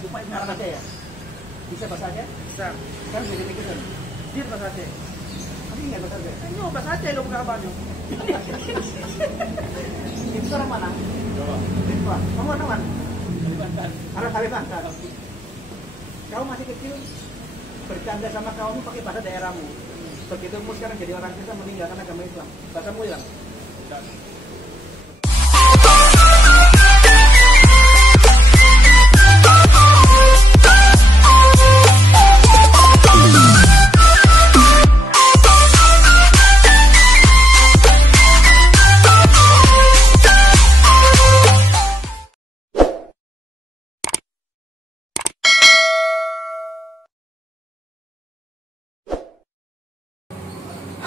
Lupa ngarang aja ya? Bisa bahasa Aceh? Bisa. Kan jadi pikiran. Dia bahasa Aceh. Tapi nggak bahasa Aceh. Ini bahasa Aceh lo bukan abangnya. Itu orang mana? Jawa. Jawa. Kamu orang mana? Kalimantan. Orang Kalimantan. Kau masih kecil bercanda sama kamu pakai bahasa daerahmu. Begitu kamu sekarang jadi orang kita meninggalkan agama Islam. Bahasamu hilang.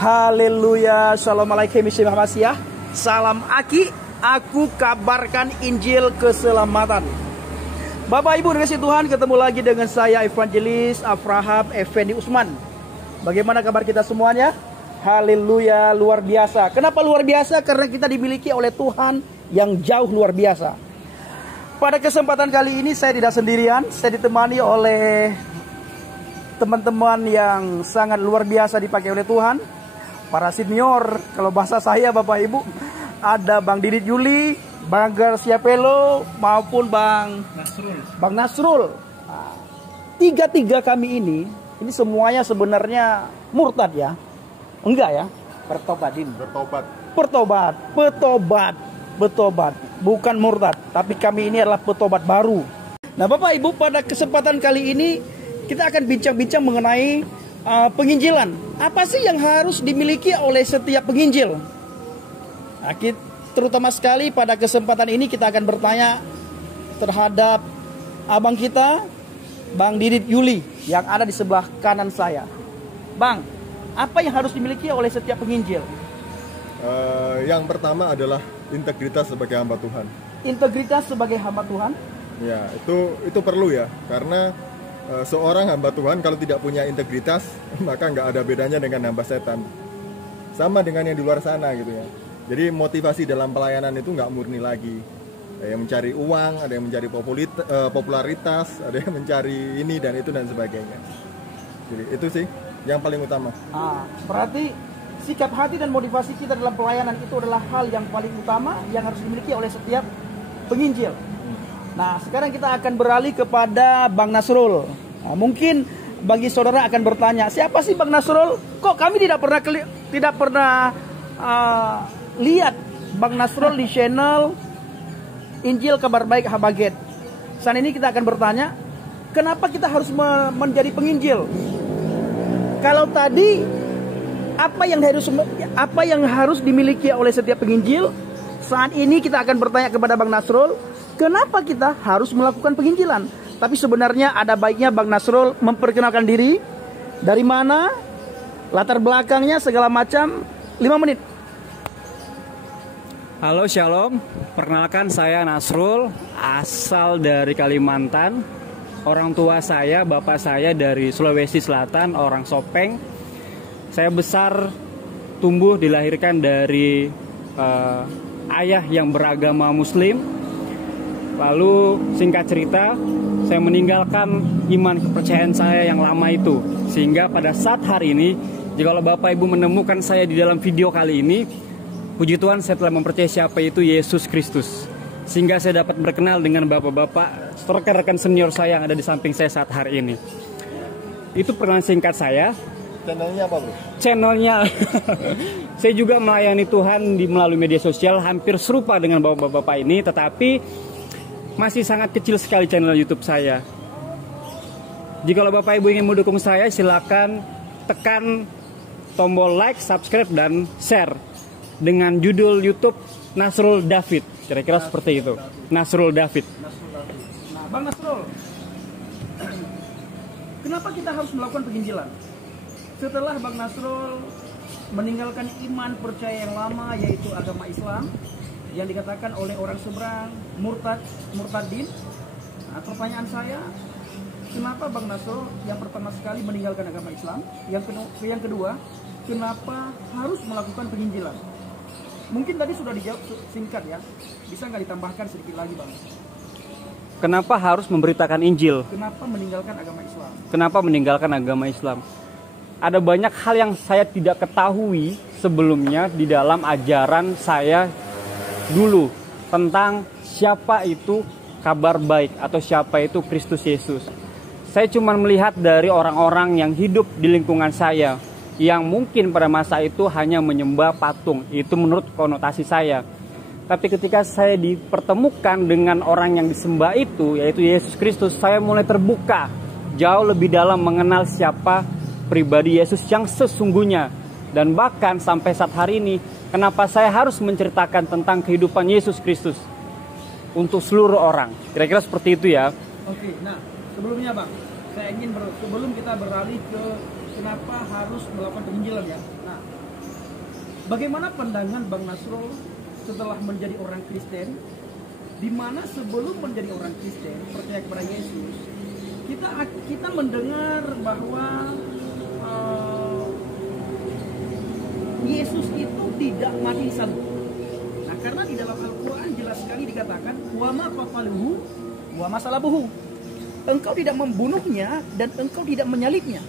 Haleluya, Assalamualaikum warahmatullahi wabarakatuh. Salam Aki, aku kabarkan Injil keselamatan. Bapak Ibu dikasih Tuhan, ketemu lagi dengan saya Evangelis Afraham Effendi Usman. Bagaimana kabar kita semuanya? Haleluya, luar biasa. Kenapa luar biasa? Karena kita dimiliki oleh Tuhan yang jauh luar biasa. Pada kesempatan kali ini saya tidak sendirian, saya ditemani oleh teman-teman yang sangat luar biasa dipakai oleh Tuhan. Para senior, kalau bahasa saya Bapak Ibu, ada Bang Didit Yuli, Bang Garcia Pelo, maupun Bang Nasrul. Nah, tiga kami ini semuanya sebenarnya murtad ya? Enggak ya? Bertobat. Bukan murtad, tapi kami ini adalah petobat baru. Nah Bapak Ibu, pada kesempatan kali ini kita akan bincang-bincang mengenai penginjilan. Apa sih yang harus dimiliki oleh setiap penginjil? Nah, terutama sekali pada kesempatan ini kita akan bertanya terhadap abang kita, Bang Didit Yuli, yang ada di sebelah kanan saya. Bang, apa yang harus dimiliki oleh setiap penginjil? Yang pertama adalah integritas sebagai hamba Tuhan. Integritas sebagai hamba Tuhan? Ya, itu perlu ya, karena seorang hamba Tuhan kalau tidak punya integritas maka nggak ada bedanya dengan hamba setan, sama dengan yang di luar sana gitu ya. Jadi motivasi dalam pelayanan itu nggak murni lagi. Ada yang mencari uang, ada yang mencari popularitas, ada yang mencari ini dan itu dan sebagainya. Jadi itu sih yang paling utama. Berarti sikap hati dan motivasi kita dalam pelayanan itu adalah hal yang paling utama yang harus dimiliki oleh setiap penginjil. Nah, sekarang kita akan beralih kepada Bang Nasrul. Nah, mungkin bagi saudara akan bertanya, siapa sih Bang Nasrul? Kok kami tidak pernah lihat Bang Nasrul di channel Injil Kabar Baik Habaget. Saat ini kita akan bertanya, kenapa kita harus menjadi penginjil? Kalau tadi apa yang harus dimiliki oleh setiap penginjil? Saat ini kita akan bertanya kepada Bang Nasrul, kenapa kita harus melakukan penginjilan? Tapi sebenarnya ada baiknya Bang Nasrul memperkenalkan diri, dari mana, latar belakangnya, segala macam, 5 menit. Halo, shalom. Perkenalkan, saya Nasrul, asal dari Kalimantan. Orang tua saya, bapak saya dari Sulawesi Selatan, orang Sopeng. Saya besar, tumbuh, dilahirkan dari ayah yang beragama Muslim. Lalu singkat cerita, saya meninggalkan iman kepercayaan saya yang lama itu. Sehingga pada saat hari ini, jika Bapak Ibu menemukan saya di dalam video kali ini, puji Tuhan saya telah mempercayai siapa itu Yesus Kristus. Sehingga saya dapat berkenal dengan bapak-bapak, rekan-rekan senior saya yang ada di samping saya saat hari ini. Itu perkenalan singkat saya. Channelnya apa bro? Channelnya saya juga melayani Tuhan melalui media sosial, hampir serupa dengan bapak-bapak ini, tetapi masih sangat kecil sekali channel YouTube saya. Jika Bapak Ibu ingin mendukung saya, silakan tekan tombol like, subscribe, dan share dengan judul YouTube Nasrul David. Kira-kira seperti itu. Nasrul David. Nah, Bang Nasrul, kenapa kita harus melakukan penginjilan? Setelah Bang Nasrul meninggalkan iman percaya yang lama, yaitu agama Islam, yang dikatakan oleh orang seberang murtadin. Nah, pertanyaan saya, kenapa Bang Nasrul yang pertama sekali meninggalkan agama Islam? Yang kedua, kenapa harus melakukan penginjilan? Mungkin tadi sudah dijawab singkat ya. Bisa nggak ditambahkan sedikit lagi Bang? Kenapa harus memberitakan Injil? Kenapa meninggalkan agama Islam? Kenapa meninggalkan agama Islam? Ada banyak hal yang saya tidak ketahui sebelumnya di dalam ajaran saya dulu tentang siapa itu kabar baik atau siapa itu Kristus Yesus. Saya cuma melihat dari orang-orang yang hidup di lingkungan saya yang mungkin pada masa itu hanya menyembah patung. Itu menurut konotasi saya. Tapi ketika saya dipertemukan dengan orang yang disembah itu, yaitu Yesus Kristus, saya mulai terbuka jauh lebih dalam mengenal siapa pribadi Yesus yang sesungguhnya. Dan bahkan sampai saat hari ini, kenapa saya harus menceritakan tentang kehidupan Yesus Kristus untuk seluruh orang. Kira-kira seperti itu ya. Oke, nah sebelumnya Bang, saya ingin sebelum kita beralih ke kenapa harus melakukan penginjilan ya. Nah, bagaimana pandangan Bang Nasrul setelah menjadi orang Kristen, di mana sebelum menjadi orang Kristen percaya kepada Yesus, kita mendengar bahwa Yesus itu tidak mati salib. Nah, karena di dalam Al-Quran jelas sekali dikatakan wa ma qataluhu wa ma salabuhu. Engkau tidak membunuhnya dan engkau tidak menyalibnya.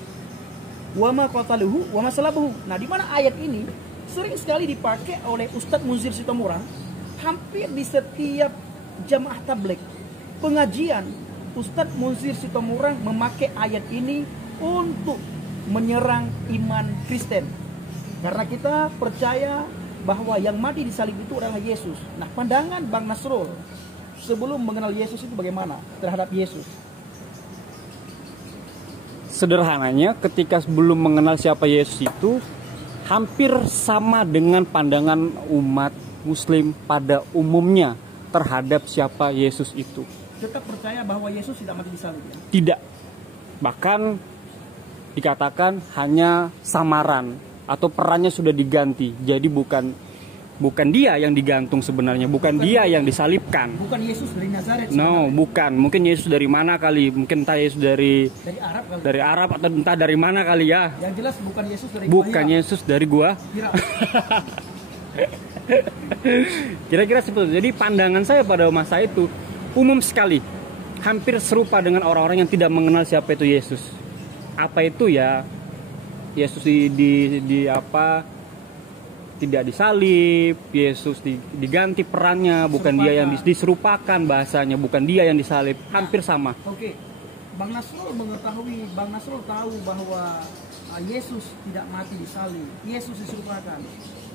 Wa ma qataluhu wa ma salabuhu. Nah, di mana ayat ini sering sekali dipakai oleh Ustadz Munzir Sitomorang. Hampir di setiap jamaah tabligh pengajian, Ustadz Munzir Sitomorang memakai ayat ini untuk menyerang iman Kristen. Karena kita percaya bahwa yang mati di salib itu adalah Yesus. Nah, pandangan Bang Nasrul sebelum mengenal Yesus itu bagaimana terhadap Yesus? Sederhananya, ketika belum mengenal siapa Yesus itu, hampir sama dengan pandangan umat Muslim pada umumnya terhadap siapa Yesus itu. Tetap percaya bahwa Yesus tidak mati di salib ya? Tidak. Bahkan dikatakan hanya samaran atau perannya sudah diganti. Jadi bukan dia yang digantung sebenarnya, bukan dia yang disalibkan. Bukan Yesus dari Nazaret. No, bukan. Mungkin Yesus dari mana kali? Mungkin entah Yesus dari Arab kali. Dari Arab atau entah dari mana kali ya. Yang jelas bukan Yesus dari Bukan Yesus dari gua. Kira-kira seperti itu. Jadi pandangan saya pada masa itu umum sekali. Hampir serupa dengan orang-orang yang tidak mengenal siapa itu Yesus. Apa itu ya? Yesus di apa? Tidak disalib, Yesus diganti perannya, bukan dia yang diserupakan bahasanya, bukan dia yang disalib, hampir sama. Oke, Bang Nasrul mengetahui, Bang Nasrul tahu bahwa Yesus tidak mati disalib, Yesus diserupakan.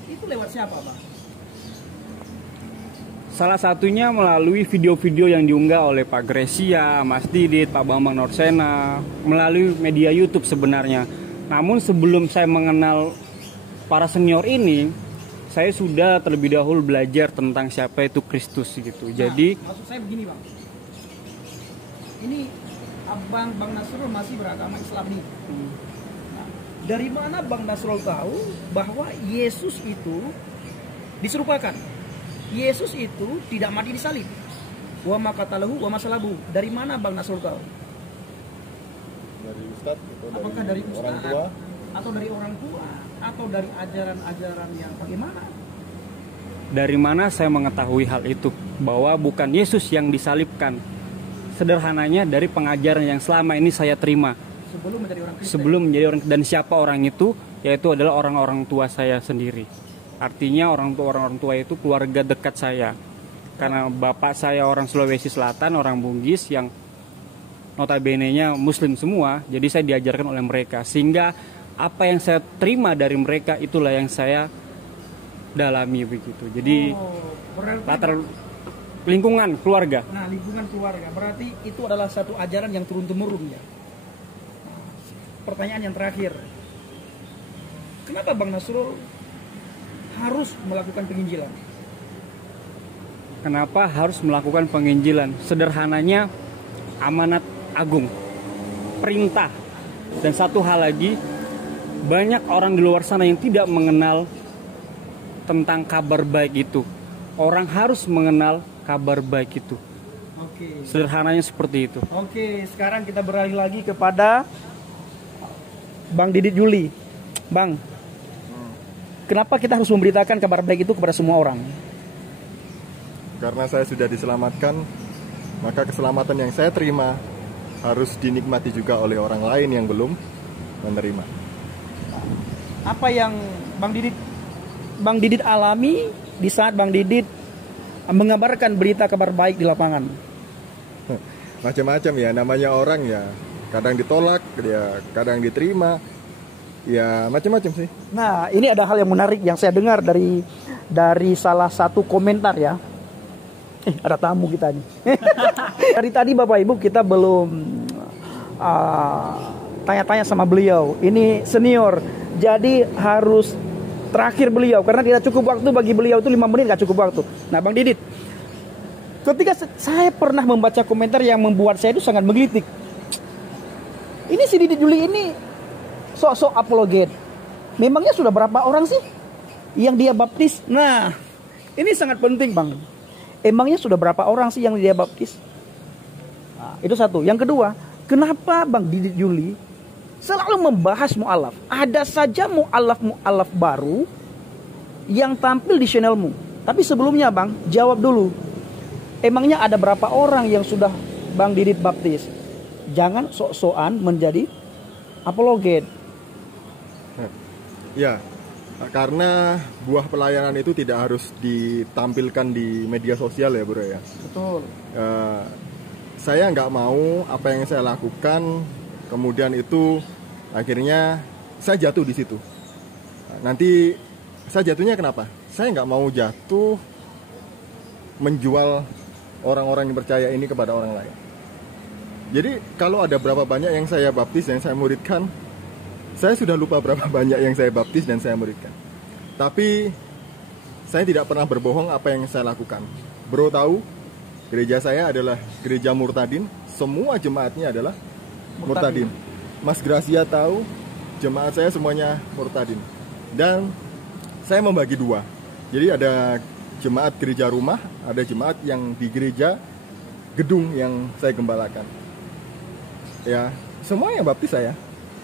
Itu lewat siapa, Bang? Salah satunya melalui video-video yang diunggah oleh Pak Gresia, Mas Didit, Pak Bambang Norsena, melalui media YouTube sebenarnya. Namun sebelum saya mengenal para senior ini, saya sudah terlebih dahulu belajar tentang siapa itu Kristus gitu. Jadi maksud saya begini Bang, ini Bang Nasrul masih beragama Islam nih. Nah, dari mana Bang Nasrul tahu bahwa Yesus itu diserupakan? Yesus itu tidak mati disalib. Wa ma qatalahu wa ma salabu. Dari mana Bang Nasrul tahu? Dari Ustadz? Apakah dari orang Ustadz? tua? Atau dari orang tua? Atau dari ajaran-ajaran yang bagaimana? dari mana saya mengetahui hal itu? Bahwa bukan Yesus yang disalibkan. Sederhananya dari pengajaran yang selama ini saya terima. Sebelum menjadi orang Kristen. Sebelum menjadi orang, dan siapa orang itu? Yaitu adalah orang-orang tua saya sendiri. Artinya orang tua itu keluarga dekat saya. Karena bapak saya orang Sulawesi Selatan, orang Bugis yang notabene-nya Muslim semua. Jadi saya diajarkan oleh mereka. Sehingga apa yang saya terima dari mereka itulah yang saya dalami begitu. Jadi latar lingkungan keluarga. Nah, lingkungan keluarga berarti itu adalah satu ajaran yang turun temurun ya. Pertanyaan yang terakhir, kenapa Bang Nasrul harus melakukan penginjilan? Kenapa harus melakukan penginjilan? Sederhananya amanat agung, perintah. Dan satu hal lagi, banyak orang di luar sana yang tidak mengenal tentang kabar baik itu. Orang harus mengenal kabar baik itu. Oke. Sederhananya seperti itu. Oke, sekarang kita beralih lagi kepada Bang Didit Juli. Bang, kenapa kita harus memberitakan kabar baik itu kepada semua orang? Karena saya sudah diselamatkan maka keselamatan yang saya terima harus dinikmati juga oleh orang lain yang belum menerima. Apa yang Bang Didit alami di saat Bang Didit mengabarkan berita kabar baik di lapangan? Macam-macam ya, namanya orang ya, kadang ditolak, ya kadang diterima, ya macam-macam sih. Nah, ini ada hal yang menarik yang saya dengar dari salah satu komentar ya. Ada tamu kita nih. Dari tadi Bapak Ibu kita belum tanya-tanya sama beliau. Ini senior, jadi harus terakhir beliau karena tidak cukup waktu bagi beliau, itu 5 menit gak cukup waktu. Nah Bang Didit, ketika saya pernah membaca komentar yang membuat saya itu sangat menggelitik. Ini si Didit Juli ini sok-sok apologet. Memangnya sudah berapa orang sih yang dia baptis? Nah, ini sangat penting Bang. Emangnya sudah berapa orang sih yang dia baptis? Nah, itu satu. Yang kedua, kenapa Bang Didit Juli selalu membahas mu'alaf? Ada saja mu'alaf baru yang tampil di channelmu. Tapi sebelumnya Bang, jawab dulu. Emangnya ada berapa orang yang sudah Bang Didit baptis? Jangan sok-sokan menjadi apologet. Ya, karena buah pelayanan itu tidak harus ditampilkan di media sosial ya bro ya. Betul. Saya nggak mau apa yang saya lakukan kemudian itu akhirnya saya jatuh di situ. Nanti saya jatuhnya kenapa? Saya nggak mau jatuh menjual orang-orang yang percaya ini kepada orang lain. Jadi kalau ada berapa banyak yang saya baptis, yang saya muridkan, saya sudah lupa berapa banyak yang saya baptis dan saya muridkan. Tapi saya tidak pernah berbohong apa yang saya lakukan. Bro tahu, gereja saya adalah gereja murtadin. Semua jemaatnya adalah murtadin. Mas Gracia tahu, jemaat saya semuanya murtadin. Dan saya membagi dua. Jadi ada jemaat gereja rumah, ada jemaat yang di gereja gedung yang saya gembalakan. Ya, semua yang baptis saya.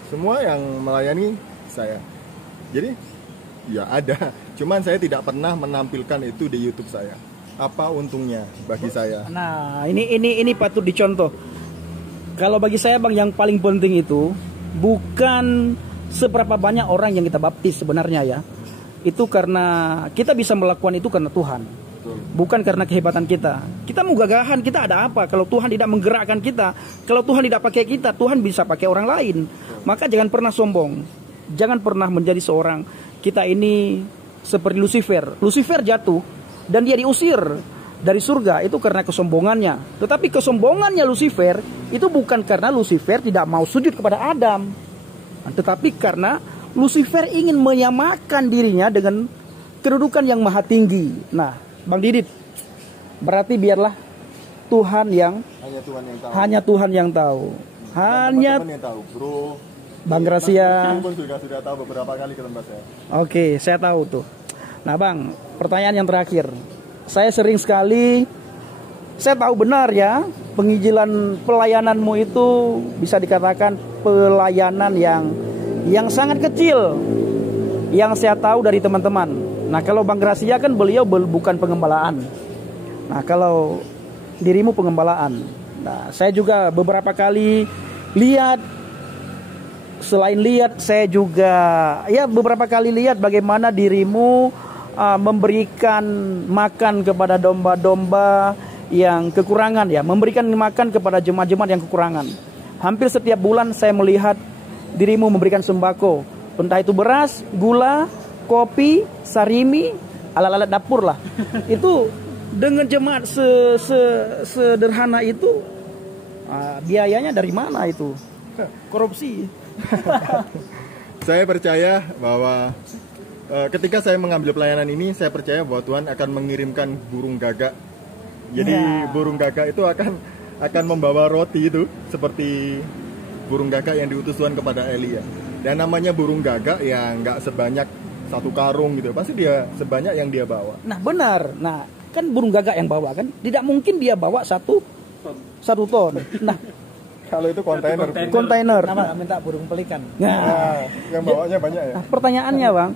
Semua yang melayani saya. Jadi ya ada, cuman saya tidak pernah menampilkan itu di YouTube saya. Apa untungnya bagi saya? Nah, ini patut dicontoh. Kalau bagi saya Bang, yang paling penting itu bukan seberapa banyak orang yang kita baptis sebenarnya ya. Itu karena kita bisa melakukan itu karena Tuhan. Bukan karena kehebatan kita. Kita mau gagahan, kita ada apa? Kalau Tuhan tidak menggerakkan kita, kalau Tuhan tidak pakai kita, Tuhan bisa pakai orang lain. Maka jangan pernah sombong. Jangan pernah menjadi seorang, kita ini seperti Lucifer. Lucifer jatuh dan dia diusir dari surga itu karena kesombongannya. Tetapi kesombongannya Lucifer itu bukan karena Lucifer tidak mau sujud kepada Adam, tetapi karena Lucifer ingin menyamakan dirinya dengan kedudukan yang maha tinggi. Nah, Bang Didit, berarti biarlah Tuhan yang hanya Tuhan yang tahu. Hanya teman-teman yang tahu, bro. Bang Gracia pun sudah tahu beberapa kali ke tempat saya. Oke, saya tahu tuh. Nah Bang, pertanyaan yang terakhir. Saya sering sekali, saya tahu benar ya, penginjilan pelayananmu itu bisa dikatakan pelayanan yang sangat kecil. Yang saya tahu dari teman-teman. Nah kalau Bang Gracia kan beliau bukan pengembalaan. Nah kalau dirimu pengembalaan. Nah saya juga beberapa kali lihat. Selain lihat, saya juga ya beberapa kali lihat bagaimana dirimu memberikan makan kepada domba-domba yang kekurangan ya, memberikan makan kepada jemaat-jemaat yang kekurangan. Hampir setiap bulan saya melihat dirimu memberikan sembako, entah itu beras, gula, kopi, sarimi, alat-alat dapur lah. Itu dengan jemaat sederhana itu, biayanya dari mana itu? Korupsi. Saya percaya bahwa ketika saya mengambil pelayanan ini, saya percaya bahwa Tuhan akan mengirimkan burung gagak. Jadi burung gagak itu akan membawa roti itu seperti burung gagak yang diutus Tuhan kepada Elia. Dan namanya burung gagak ya nggak sebanyak satu karung gitu, pasti dia sebanyak yang dia bawa. Nah benar, nah kan burung gagak yang bawa kan, tidak mungkin dia bawa satu ton. Nah kalau itu kontainer. Kenapa minta burung pelikan? Nah, yang bawanya banyak ya. Nah, pertanyaannya Bang,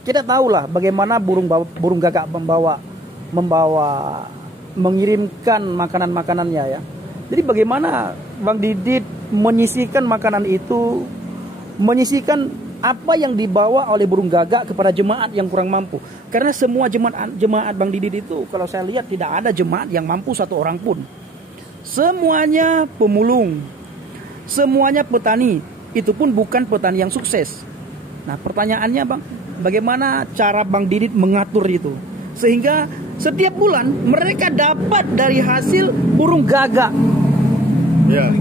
kita tahulah bagaimana burung gagak membawa mengirimkan makanan-makanannya ya. Jadi bagaimana Bang Didit menyisihkan makanan itu, menyisihkan apa yang dibawa oleh burung gagak kepada jemaat yang kurang mampu. Karena semua jemaat Bang Didit itu kalau saya lihat tidak ada jemaat yang mampu satu orang pun. Semuanya pemulung, semuanya petani, itu pun bukan petani yang sukses. Nah pertanyaannya Bang, bagaimana cara Bang Didit mengatur itu? Sehingga setiap bulan mereka dapat dari hasil burung gagak. Ya.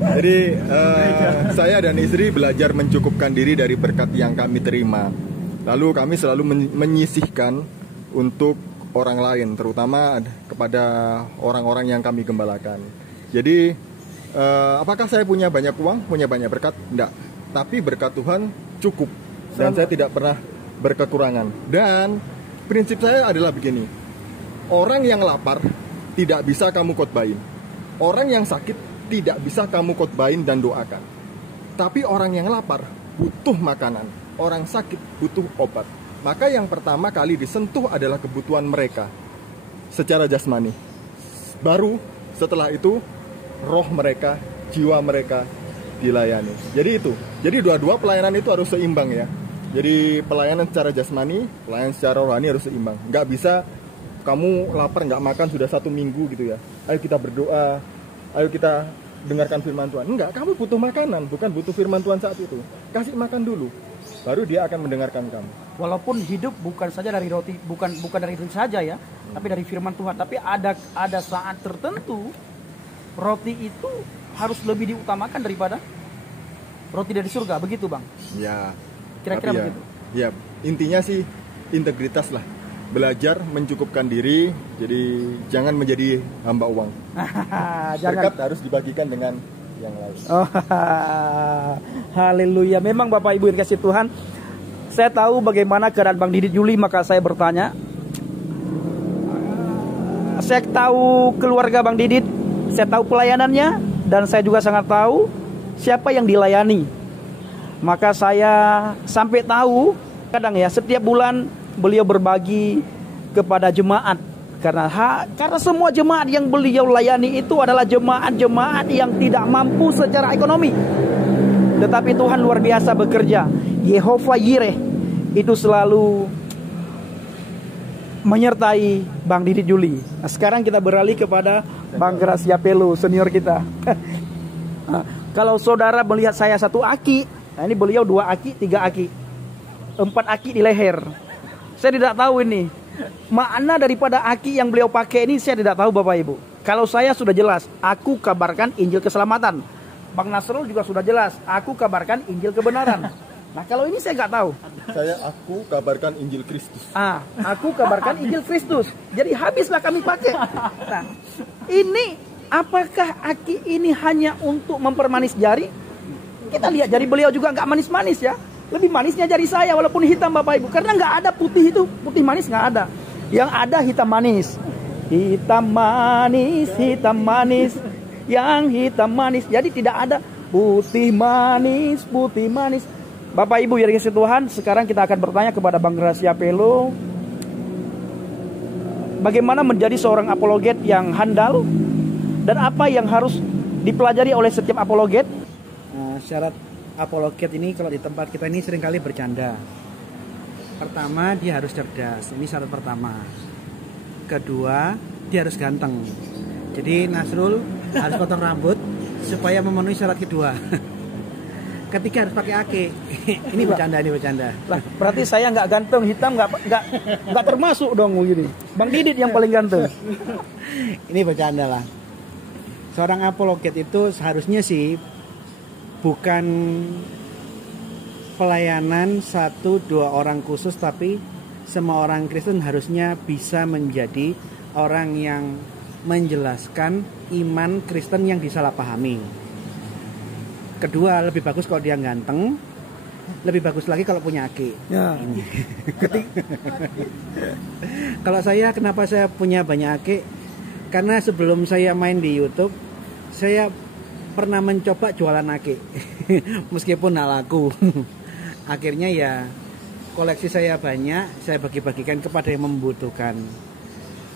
Jadi saya dan istri belajar mencukupkan diri dari berkat yang kami terima. Lalu kami selalu menyisihkan untuk orang lain, terutama kepada orang-orang yang kami gembalakan. Jadi apakah saya punya banyak uang, punya banyak berkat? Enggak. Tapi berkat Tuhan cukup. Dan saya tidak pernah berkekurangan. Dan prinsip saya adalah begini. Orang yang lapar tidak bisa kamu khotbahin. Orang yang sakit tidak bisa kamu khotbahin dan doakan. Tapi orang yang lapar butuh makanan. Orang sakit butuh obat. Maka yang pertama kali disentuh adalah kebutuhan mereka secara jasmani. Baru setelah itu roh mereka, jiwa mereka dilayani. Jadi itu. Jadi dua-dua pelayanan itu harus seimbang ya. Jadi pelayanan secara jasmani, pelayanan secara rohani harus seimbang. Nggak bisa kamu lapar nggak makan sudah 1 minggu gitu ya. Ayo kita berdoa, ayo kita dengarkan firman Tuhan. Enggak, kamu butuh makanan, bukan butuh firman Tuhan saat itu. Kasih makan dulu, baru dia akan mendengarkan kamu. Walaupun hidup bukan saja dari roti, bukan dari roti saja ya, tapi dari firman Tuhan. Tapi ada saat tertentu roti itu harus lebih diutamakan daripada roti dari surga, begitu Bang? Ya. Kira-kira begitu. Ya, intinya sih integritas lah. Belajar mencukupkan diri, jadi jangan menjadi hamba uang. Berkat harus dibagikan dengan yang lain. Oh, haleluya. Memang Bapak Ibu yang kasih Tuhan, saya tahu bagaimana keadaan Bang Didit Juli, maka saya bertanya. Saya tahu keluarga Bang Didit, saya tahu pelayanannya, dan saya juga sangat tahu siapa yang dilayani. Maka saya sampai tahu kadang ya setiap bulan beliau berbagi kepada jemaat. Karena semua jemaat yang beliau layani itu adalah jemaat-jemaat yang tidak mampu secara ekonomi. Tetapi Tuhan luar biasa bekerja. Yehova Yireh itu selalu menyertai Bang Didit Juli. Nah, sekarang kita beralih kepada Bang Gracia Pelu, senior kita. Nah, kalau saudara melihat saya 1 aki, nah ini beliau 2 aki, 3 aki, 4 aki di leher. Saya tidak tahu ini makna daripada aki yang beliau pakai ini, saya tidak tahu Bapak Ibu. Kalau saya sudah jelas, aku kabarkan Injil keselamatan. Bang Nasrul juga sudah jelas, aku kabarkan Injil kebenaran. Nah kalau ini saya nggak tahu. Aku kabarkan Injil Kristus. Aku kabarkan Injil Kristus. Jadi habislah kami pakai. Nah ini apakah aki ini hanya untuk mempermanis jari? Kita lihat jari beliau juga nggak manis-manis ya. Lebih manisnya jari saya walaupun hitam Bapak Ibu. Karena nggak ada putih itu, putih manis nggak ada. Yang ada hitam manis. Hitam manis, hitam manis. Yang hitam manis. Jadi tidak ada putih manis, putih manis. Bapak Ibu yang dikasihi Tuhan, sekarang kita akan bertanya kepada Bang Gracia Pelu. Bagaimana menjadi seorang apologet yang handal? Dan apa yang harus dipelajari oleh setiap apologet? Syarat apologet ini kalau di tempat kita ini seringkali bercanda. Pertama, dia harus cerdas. Ini syarat pertama. Kedua, dia harus ganteng. Jadi Nasrul harus potong rambut supaya memenuhi syarat kedua. Ketiga harus pakai ake. Ini bercanda, ini bercanda. Lah, berarti saya nggak ganteng, hitam nggak termasuk dong gini. Bang Didit yang paling ganteng. Ini bercanda lah. Seorang apologet itu seharusnya sih bukan pelayanan 1-2 orang khusus, tapi semua orang Kristen harusnya bisa menjadi orang yang menjelaskan iman Kristen yang disalahpahami. Kedua, lebih bagus kalau dia ganteng, lebih bagus lagi kalau punya aki. Ya. Kalau saya, kenapa saya punya banyak aki? Karena sebelum saya main di YouTube, saya pernah mencoba jualan aki. Meskipun nggak laku. Akhirnya ya koleksi saya banyak, saya bagi-bagikan kepada yang membutuhkan.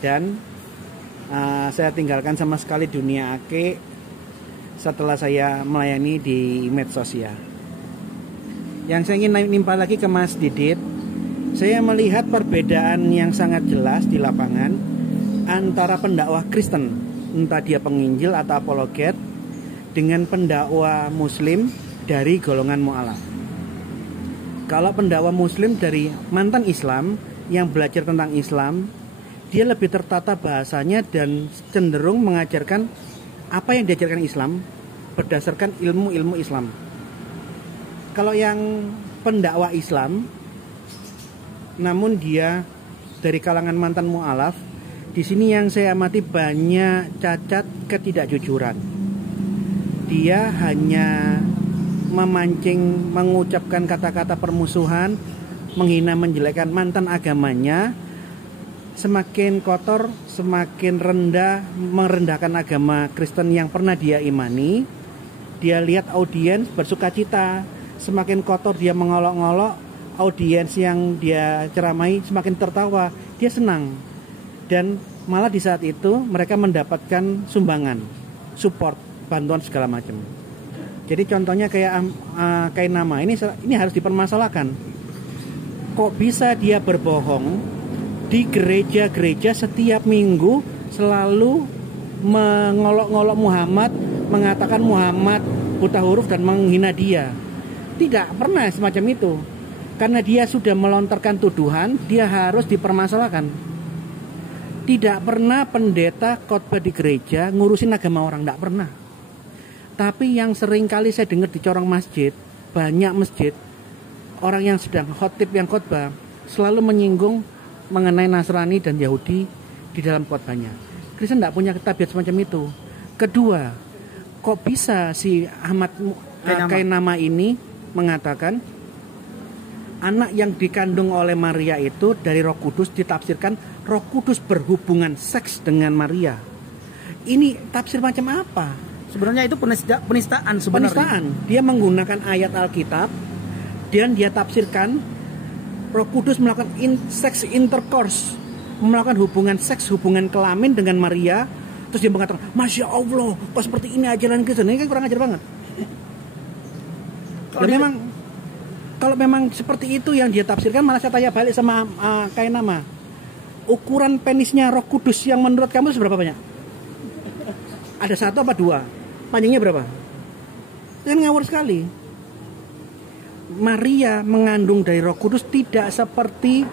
dan saya tinggalkan sama sekali dunia ake setelah saya melayani di medsos ya. Yang saya ingin nimpa lagi ke Mas Didit, saya melihat perbedaan yang sangat jelas di lapangan antara pendakwah Kristen, entah dia penginjil atau apologet, dengan pendakwah Muslim dari golongan mu'alaf. Kalau pendakwah Muslim dari mantan Islam yang belajar tentang Islam, dia lebih tertata bahasanya dan cenderung mengajarkan apa yang diajarkan Islam berdasarkan ilmu-ilmu Islam. Kalau yang pendakwah Islam, namun dia dari kalangan mantan mu'alaf, di sini yang saya amati banyak cacat ketidakjujuran. Dia hanya memancing, mengucapkan kata-kata permusuhan, menghina, menjelekkan mantan agamanya. Semakin kotor, semakin rendah, merendahkan agama Kristen yang pernah dia imani. Dia lihat audiens bersukacita. Semakin kotor dia mengolok-ngolok, audiens yang dia ceramai semakin tertawa, dia senang. Dan malah di saat itu mereka mendapatkan sumbangan, support, bantuan segala macam. Jadi contohnya kayak nama ini harus dipermasalahkan. Kok bisa dia berbohong di gereja-gereja setiap minggu selalu mengolok-ngolok Muhammad, mengatakan Muhammad buta huruf dan menghina dia? Tidak pernah semacam itu. Karena dia sudah melontarkan tuduhan, dia harus dipermasalahkan. Tidak pernah pendeta khotbah di gereja ngurusin agama orang, tidak pernah. Tapi yang sering kali saya dengar di corong masjid, banyak masjid, orang yang sedang khotib yang khotbah selalu menyinggung mengenai Nasrani dan Yahudi di dalam khotbahnya. Kristen tidak punya tabiat semacam itu. Kedua, kok bisa si Ahmad Kainama ini mengatakan anak yang dikandung oleh Maria itu dari Roh Kudus, ditafsirkan Roh Kudus berhubungan seks dengan Maria. Ini tafsir macam apa? Sebenarnya itu penistaan sebenarnya. Penistaan. Dia menggunakan ayat Alkitab dan dia tafsirkan Roh Kudus melakukan seks intercourse, melakukan hubungan seks, hubungan kelamin dengan Maria. Terus dia mengatakan, Masya Allah, kok seperti ini ajaran Kristen? Ini kan kurang ajar banget. Kalau memang seperti itu yang dia tafsirkan, malah saya tanya balik sama Kainama, ukuran penisnya Roh Kudus yang menurut kamu seberapa banyak? Ada 1 apa 2? Panjangnya berapa? Kan ngawur sekali. Maria mengandung dari Roh Kudus tidak seperti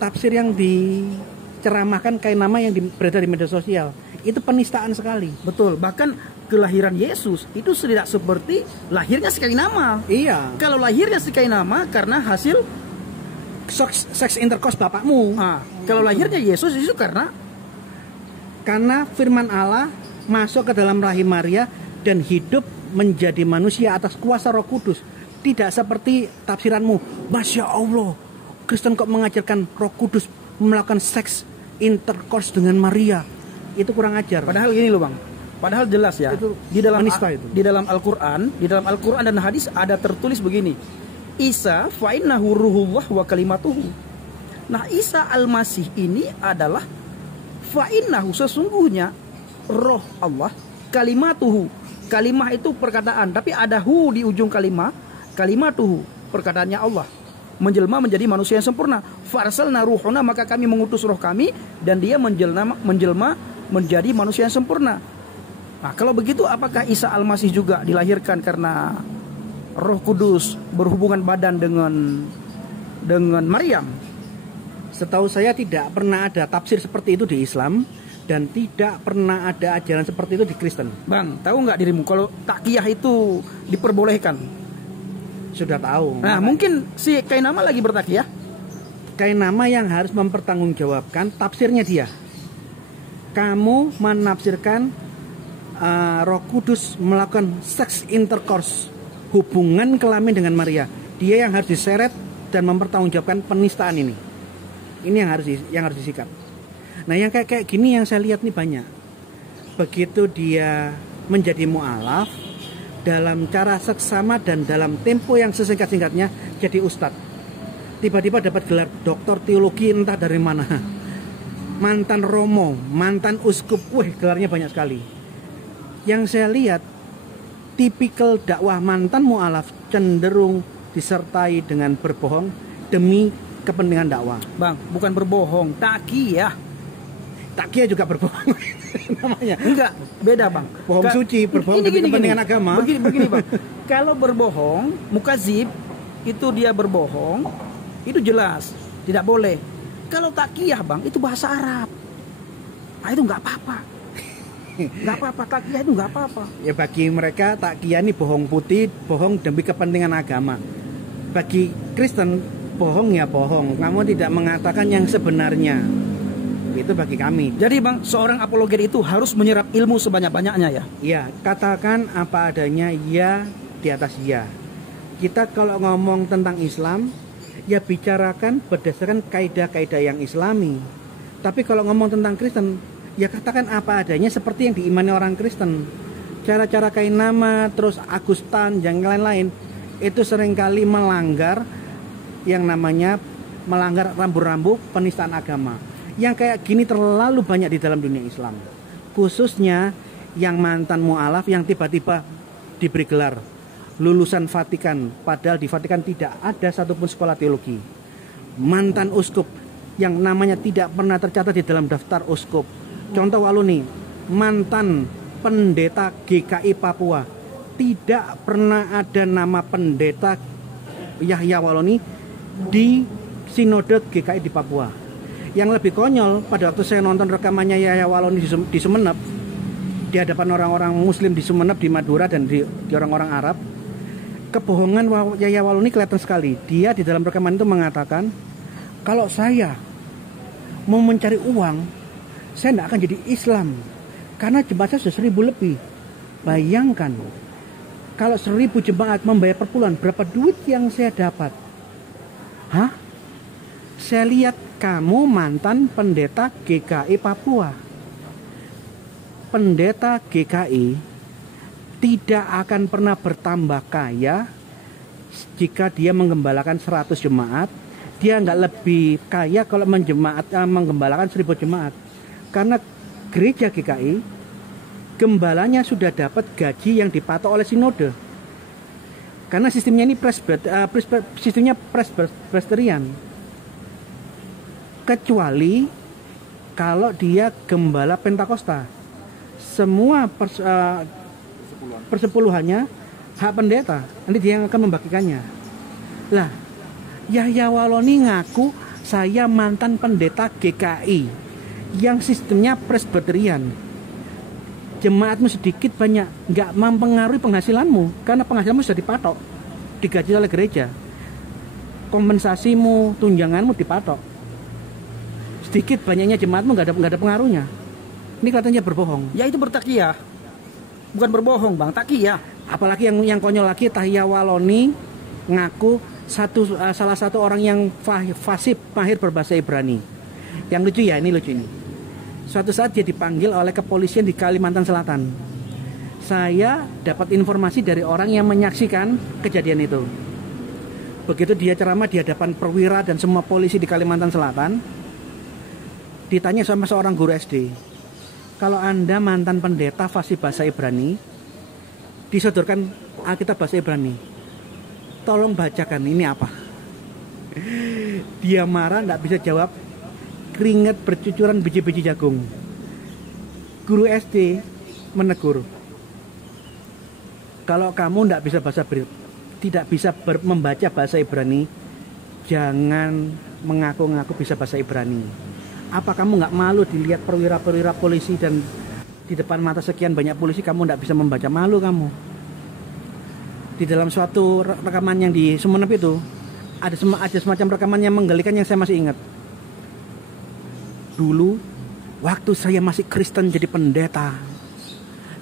tafsir yang diceramahkan Kainama yang beredar di media sosial. Itu penistaan sekali. Betul, bahkan kelahiran Yesus itu tidak seperti lahirnya si Kainama. Iya. Kalau lahirnya si Kainama karena hasil seks intercourse bapakmu. Kalau lahirnya Yesus itu karena firman Allah masuk ke dalam rahim Maria dan hidup menjadi manusia atas kuasa Roh Kudus. Tidak seperti tafsiranmu, Masya Allah, Kristen kok mengajarkan Roh Kudus melakukan seks intercourse dengan Maria. Itu kurang ajar. Padahal gini loh Bang, padahal jelas ya, itu di dalam Al-Quran, dan hadis ada tertulis begini, Isa fa'innahu ruhullah wa kalimatuhu. Nah, Isa Al-Masih ini adalah fa'innahu, sesungguhnya roh Allah, kalimatuhu. Kalimah itu perkataan, tapi ada hu di ujung kalimah. Kalimatuhu, perkataannya Allah, menjelma menjadi manusia yang sempurna. Farsalna ruhuna, maka kami mengutus roh kami dan dia menjelma menjadi manusia yang sempurna. Nah, kalau begitu apakah Isa Al-Masih juga dilahirkan karena Roh Kudus berhubungan badan dengan Maryam? Setahu saya tidak pernah ada tafsir seperti itu di Islam dan tidak pernah ada ajaran seperti itu di Kristen. Bang, tahu nggak dirimu kalau takyah itu diperbolehkan? Sudah tahu. Nah, mungkin si Kainama lagi bertakyah. Kainama yang harus mempertanggungjawabkan tafsirnya dia. Kamu menafsirkan Roh Kudus melakukan seks intercourse, hubungan kelamin dengan Maria. Dia yang harus diseret dan mempertanggungjawabkan penistaan ini. Ini yang harus disikap. Nah, yang kayak gini yang saya lihat nih banyak. Begitu dia menjadi mu'alaf, dalam cara seksama dan dalam tempo yang sesingkat-singkatnya jadi ustadz. Tiba-tiba dapat gelar doktor teologi entah dari mana. mantan romo, mantan uskup, gelarnya banyak sekali. Yang saya lihat, tipikal dakwah mantan mu'alaf cenderung disertai dengan berbohong demi kepentingan dakwah. Bang, bukan berbohong, takiyah. Takiyah juga berbohong namanya. Enggak, beda bang. Bohong suci, berbohong demi kepentingan agama. Begini bang, kalau berbohong, mukazib, itu dia berbohong, itu jelas, tidak boleh. Kalau takiyah bang, itu bahasa Arab. Nah itu nggak apa-apa. Nggak apa-apa, takiyah itu nggak apa-apa. Ya bagi mereka takiyah ini bohong putih, bohong demi kepentingan agama. Bagi Kristen, bohong ya bohong, kamu tidak mengatakan yang sebenarnya. Itu bagi kami. Jadi bang, seorang apologet itu harus menyerap ilmu sebanyak-banyaknya ya? Ya, katakan apa adanya, ya di atas ya. Kita kalau ngomong tentang Islam, ya bicarakan berdasarkan kaidah-kaidah yang Islami. Tapi kalau ngomong tentang Kristen, ya katakan apa adanya seperti yang diimani orang Kristen. Cara-cara kain nama, terus Agustan, yang lain-lain, itu seringkali melanggar yang namanya melanggar rambu-rambu penistaan agama. Yang kayak gini terlalu banyak di dalam dunia Islam. Khususnya yang mantan mu'alaf yang tiba-tiba diberi gelar lulusan Vatikan, padahal di Vatikan tidak ada satupun sekolah teologi. Mantan uskup yang namanya tidak pernah tercatat di dalam daftar uskup. Contoh Waluni, mantan pendeta GKI Papua, tidak pernah ada nama pendeta Yahya Waloni di sinode GKI di Papua. Yang lebih konyol, pada waktu saya nonton rekamannya Yahya Waloni di Sumeneb, di hadapan orang-orang Muslim di Sumeneb, di Madura, dan di orang-orang Arab, kebohongan Yahya Waloni kelihatan sekali. Dia di dalam rekaman itu mengatakan, kalau saya mau mencari uang, saya tidak akan jadi Islam, karena jemaat saya sudah 1000 lebih. Bayangkan, kalau 1000 jemaat membayar per bulan, berapa duit yang saya dapat? Hah? Saya lihat kamu mantan pendeta GKI Papua. Pendeta GKI tidak akan pernah bertambah kaya jika dia menggembalakan 100 jemaat. Dia nggak lebih kaya kalau menggembalakan 1000 jemaat. Karena gereja GKI, gembalanya sudah dapat gaji yang dipatok oleh sinode. Karena sistemnya ini sistemnya presbyterian. Kecuali kalau dia gembala Pentakosta, semua persepuluhannya hak pendeta, nanti dia yang akan membagikannya. Lah, Yahya Waloni ngaku saya mantan pendeta GKI yang sistemnya presbyterian. Jemaatmu sedikit banyak nggak mempengaruhi penghasilanmu, karena penghasilanmu sudah dipatok, digaji oleh gereja. Kompensasimu, tunjanganmu dipatok. Sedikit banyaknya jemaatmu nggak ada pengaruhnya. Ini kelihatannya berbohong. Ya itu bertakiyah, bukan berbohong bang, takiyah. Apalagi yang konyol lagi, Yahya Waloni ngaku salah satu orang yang fasih mahir berbahasa Ibrani. Yang lucu ya, ini lucu ini. Suatu saat dia dipanggil oleh kepolisian di Kalimantan Selatan. Saya dapat informasi dari orang yang menyaksikan kejadian itu. Begitu dia ceramah di hadapan perwira dan semua polisi di Kalimantan Selatan, ditanya sama seorang guru SD, kalau Anda mantan pendeta fasih bahasa Ibrani, disodorkan Alkitab bahasa Ibrani, tolong bacakan ini apa. Dia marah, tidak bisa jawab, keringat bercucuran biji-biji jagung. Guru SD menegur, kalau kamu tidak bisa membaca bahasa Ibrani, jangan mengaku-ngaku bisa bahasa Ibrani. Apa kamu nggak malu dilihat perwira-perwira polisi dan di depan mata sekian banyak polisi kamu nggak bisa membaca? Malu kamu. Di dalam suatu rekaman yang di Sumeneb itu ada semacam rekaman yang menggelikan yang saya masih ingat. Dulu waktu saya masih Kristen jadi pendeta,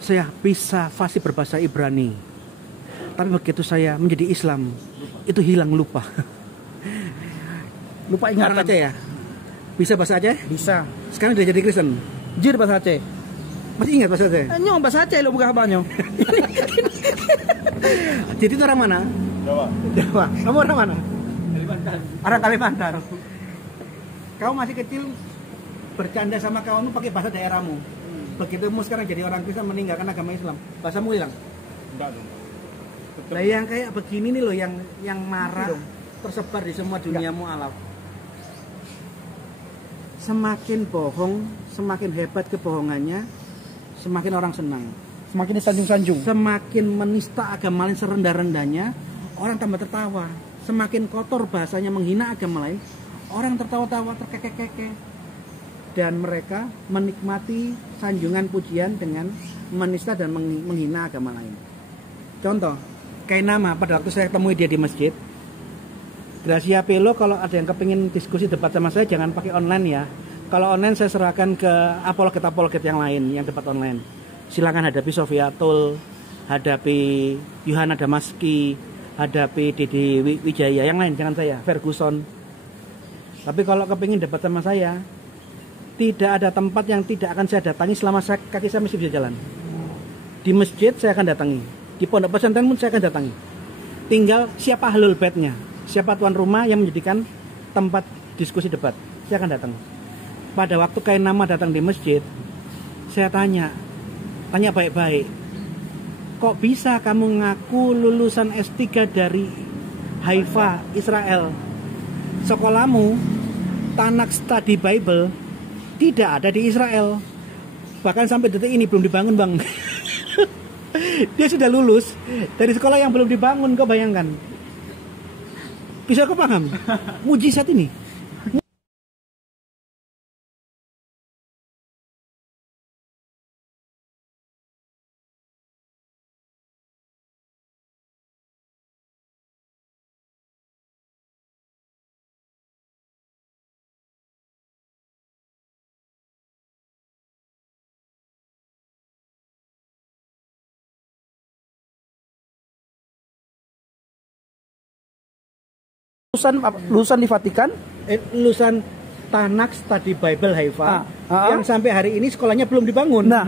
saya bisa fasih berbahasa Ibrani. Tapi begitu saya menjadi Islam, itu hilang lupa. Lupa ingatan. Orang Aceh ya? Bisa bahasa Aceh? Bisa. Sekarang udah jadi Kristen. Jir bahasa Aceh. Masih ingat bahasa Aceh? Nyong bahasa Aceh lo buka abanyo. Jadi itu orang mana? Jawa. Jawa. Kamu orang mana? Kalimantan. Orang Kalimantan. Kamu masih kecil bercanda sama kawanmu pakai bahasa daerahmu. Begitu kamu sekarang jadi orang Kristen meninggalkan agama Islam, bahasamu hilang. Enggak dong. Nah yang kayak begini nih loh yang marah tersebar di semua dunia mualaf. Semakin bohong, semakin hebat kebohongannya, semakin orang senang. Semakin disanjung-sanjung. Semakin menista agama lain serendah-rendahnya, orang tambah tertawa. Semakin kotor bahasanya menghina agama lain, orang tertawa-tawa, terkekek-kekek. Dan mereka menikmati sanjungan pujian dengan menista dan menghina agama lain. Contoh, kayak nama pada waktu saya temui dia di masjid, Gracia Pelo, kalau ada yang kepingin diskusi debat sama saya jangan pakai online ya. Kalau online saya serahkan ke apologet yang lain yang debat online. Silakan hadapi Sofiatul, hadapi Yohana Damaski, hadapi Dede Wijaya, yang lain jangan saya, Ferguson. Tapi kalau kepingin debat sama saya, tidak ada tempat yang tidak akan saya datangi selama kaki saya masih bisa jalan. Di masjid saya akan datangi, di pondok pesantren pun saya akan datangi. Tinggal siapa ahlul baitnya, siapa tuan rumah yang menjadikan tempat diskusi debat, saya akan datang. Pada waktu kain nama datang di masjid, saya tanya baik-baik, kok bisa kamu ngaku lulusan S3 dari Haifa, Israel? Sekolahmu Tanakh Study Bible tidak ada di Israel. Bahkan sampai detik ini belum dibangun, Bang. Dia sudah lulus dari sekolah yang belum dibangun, kau bayangkan. Bisa kau paham? Mujizat ini. Lulusan di Vatikan, Lulusan Tanakh Study Bible Haifa yang sampai hari ini sekolahnya belum dibangun. Nah,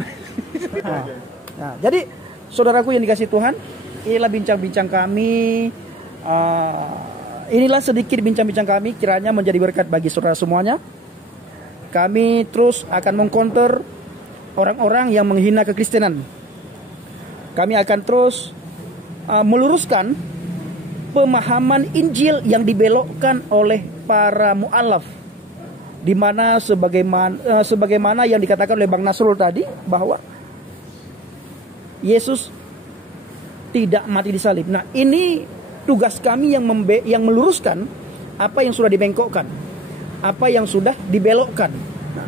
jadi saudaraku yang dikasih Tuhan, inilah bincang-bincang kami. Inilah sedikit bincang-bincang kami, kiranya menjadi berkat bagi saudara semuanya. Kami terus akan mengcounter orang-orang yang menghina kekristenan. Kami akan terus meluruskan pemahaman Injil yang dibelokkan oleh para mu'alaf, di mana sebagaimana yang dikatakan oleh Bang Nasrul tadi, bahwa Yesus tidak mati di salib. Nah, ini tugas kami yang meluruskan apa yang sudah dibengkokkan, apa yang sudah dibelokkan. Nah,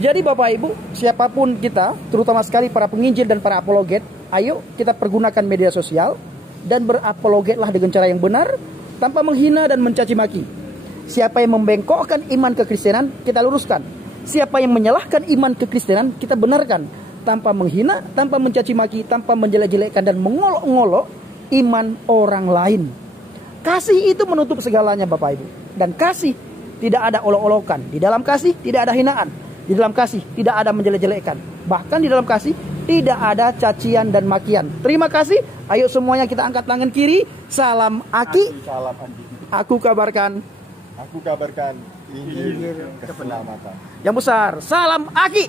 jadi Bapak Ibu, siapapun kita, terutama sekali para penginjil dan para apologet, ayo kita pergunakan media sosial dan berapologetlah dengan cara yang benar, tanpa menghina dan mencaci maki. Siapa yang membengkokkan iman kekristenan, kita luruskan. Siapa yang menyalahkan iman kekristenan, kita benarkan, tanpa menghina, tanpa mencaci maki, tanpa menjelek-jelekkan dan mengolok-ngolok iman orang lain. Kasih itu menutup segalanya, Bapak Ibu. Dan kasih tidak ada olok-olokan. Di dalam kasih tidak ada hinaan. Di dalam kasih tidak ada menjelek-jelekkan. Bahkan di dalam kasih tidak ada cacian dan makian. Terima kasih. Ayo semuanya kita angkat tangan kiri. Salam Aki. Salam Andi. Aku kabarkan Injil keselamatan. Yang besar. Salam Aki.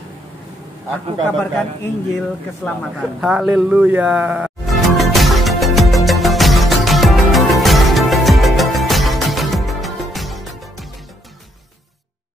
Aku kabarkan Injil keselamatan. Haleluya.